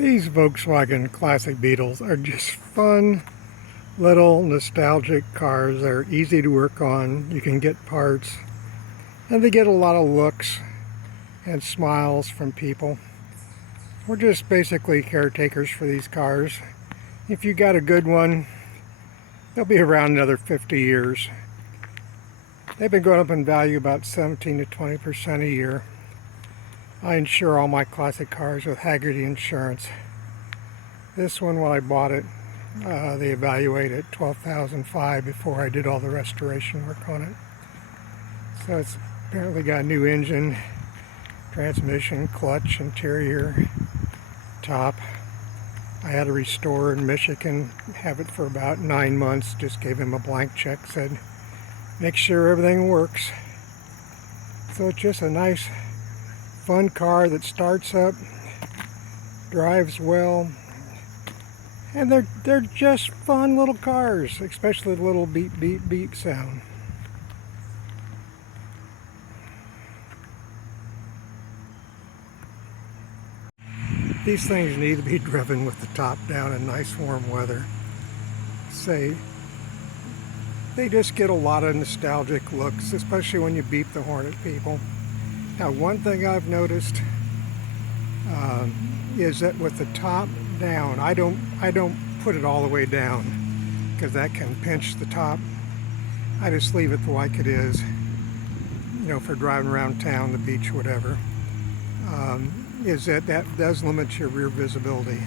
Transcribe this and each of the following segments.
These Volkswagen Classic Beetles are just fun, little nostalgic cars. They're easy to work on. You can get parts, and they get a lot of looks and smiles from people. We're just basically caretakers for these cars. If you got a good one, they'll be around another 50 years. They've been going up in value about 17 to 20% a year. I insure all my classic cars with Hagerty Insurance. This one, when I bought it, they evaluated at $12,500 before I did all the restoration work on it. So it's apparently got a new engine, transmission, clutch, interior, top. I had a restorer in Michigan, have it for about 9 months, just gave him a blank check, said make sure everything works. So it's just a nice fun car that starts up, drives well, and they're just fun little cars, especially the little beep beep beep sound. These things need to be driven with the top down in nice warm weather. They just get a lot of nostalgic looks, especially when you beep the horn at people. Now, one thing I've noticed is that with the top down, I don't put it all the way down because that can pinch the top. I just leave it like it is, you know, for driving around town, the beach, whatever. Is that does limit your rear visibility,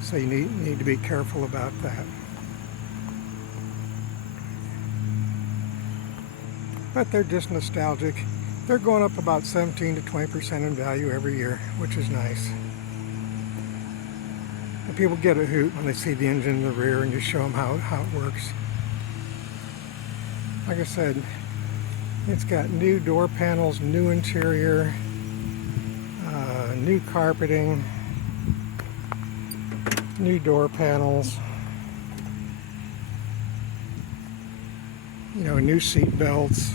so you need to be careful about that. But they're just nostalgic. They're going up about 17 to 20% in value every year, which is nice. And people get a hoot when they see the engine in the rear and you show them how it works. Like I said, it's got new door panels, new interior, new carpeting, new door panels, you know, new seat belts.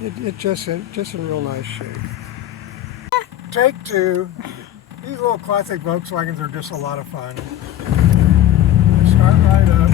It's just in real nice shape. Take two. These little classic Volkswagens are just a lot of fun. They start right up.